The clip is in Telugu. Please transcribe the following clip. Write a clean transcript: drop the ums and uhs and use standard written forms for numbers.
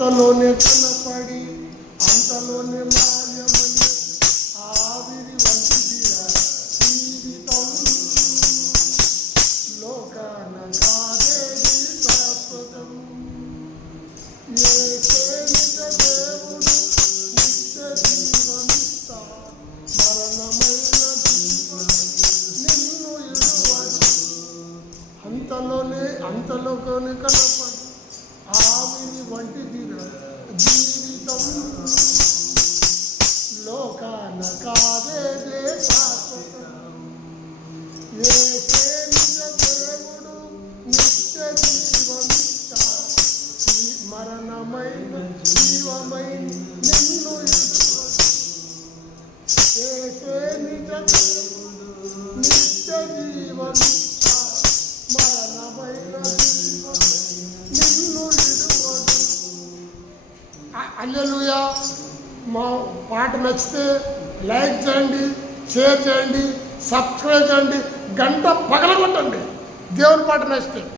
ఇంతలోనే కనపడి అంతలోనే మాయమని ఆవిరి వంటిదిరా జీవితం లోకాన కాదేది శాశ్వతం యేసే నిజ దేవుడు నిత్య జీవమిస్తా మరణమైన జీవం నిన్ను ఇడువడు అంతలోనే కనపడి ఆవిరి వంటిదిరా జీవితం లోకాన కాదేదే శాశ్వతం యేసే నిజ దేవుడు నిత్య జీవమిస్తా మరణమైన జీవమైన నిన్ను ఇడువడు యేసే నిజ దేవుడు నిత్య జీవమిస్తా మరణమైన జీవం నిన్ను ఇడువడు. హల్లెలూయా. మా పాట నచ్చితే లైక్ చేయండి, షేర్ చేయండి, సబ్స్క్రైబ్ చేయండి, గంట పగలగొట్టండి దేవుని పాట నచ్చితే.